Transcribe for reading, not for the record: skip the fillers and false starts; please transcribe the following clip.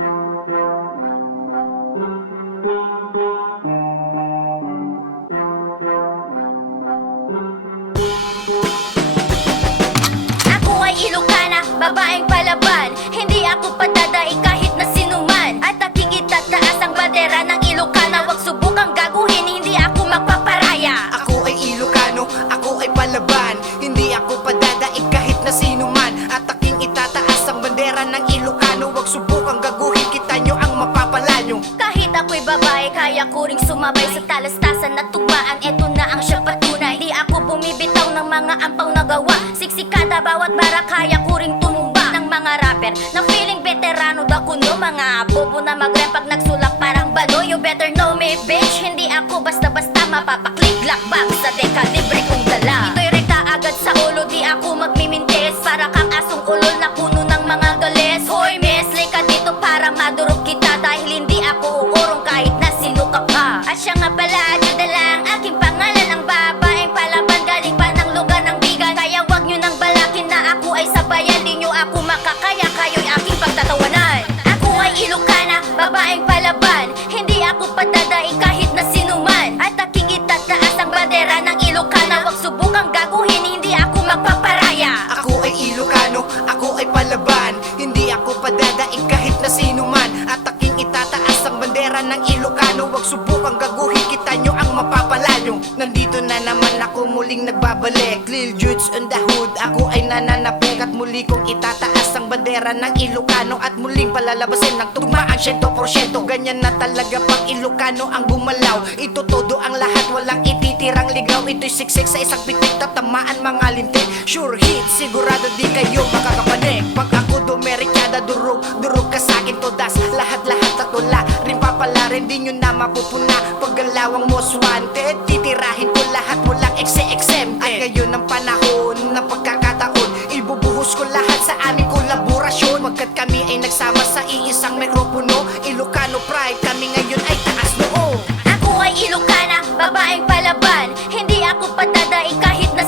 Ako ay Ilocana, babaeng palaban. Hindi ako padadai kahit na sinuman. At aking itataas ang bandera ng Ilocana. Huwag subukang gaguhin, hindi ako magpaparaya. Ako ay Ilocano, ako ay palaban. Hindi ako padadaig kahit na sino man. At aking itataas ang bandera ng Ilocano. Huwag subukang gaguhin, kita nyo ang mapapala nyo. Kahit ako'y babae, kaya ko ring sumabay sa talastasan na tugmaan. Eto na ang siyang patunay. Di ako bumibitaw ng mga ampaw na gawa. Siksikada bawat bara, kaya ko ring tumumba ng mga rapper na feeling veterano da kuno. Mga bobo na mag-rap pag nagsulak parang balo. You better know me, bitch. Hindi ako basta-basta mapapaklik lakbang sa deka libre kong dala. Ito'y rekta agad sa ulo, di ako magmimintis. Para kang asong ulol na puno ng mga galis. Hoy miss, lika dito para madurog kita. Dahil hindi ako uurong kahit na sino ka pa. At siya nga pala, Juda lang aking pangalan. Ang babaeng palaban, galing pa ng lugar ng bigan. Kaya wag nyo nang balakin na ako ay sabayan. Di nyo ako makakaya, kayo'y aking pagtatawanan. Ako ay Ilocana, babaeng palaban. Hindi ako padadai kahit na sinuman. At aking itataas ang bandera ng Ilocana. Wag subukang gaguhin, hindi ako magpaparaya. Ako ay Ilocano, ako ay palaban. Hindi ako padadaig kahit na sino man. At aking itataas ang bandera ng Ilocano. Huwag subukang gaguhin, kita nyo ang mapapala nyo. Nandito na naman ako, muling nagbabalik. Lil Judes on the hood, ako ay nananapik. At muli kong itataas ang bandera ng Ilocano. At muling palalabasin ng tugmaan 100%. Ganyan na talaga pag Ilocano ang gumalaw. Ito todo ang lahat, walang ititirang ligaw. Ito'y siksik sa isang pitik, tatamaan mga lintik. Sure hit, sigurado di kayo makakapanik. Pag ako dumerikyada, durog ka sa'kin todas. Lahat-lahat at wala rin papala rin, di nyo na mapupuna. Pag galawang most wanted, titirahin ko lahat, walang exempted. At ngayon ang panahon ng pagkakataon, ibubuhos ko lahat sa aming kolaborasyon. Pagkat kami ay nagsama sa iisang mikropono, Ilocano pride, kami ngayon ay taas noo. Ako ay Ilocana, babaeng palaban. Hindi ako padadai kahit na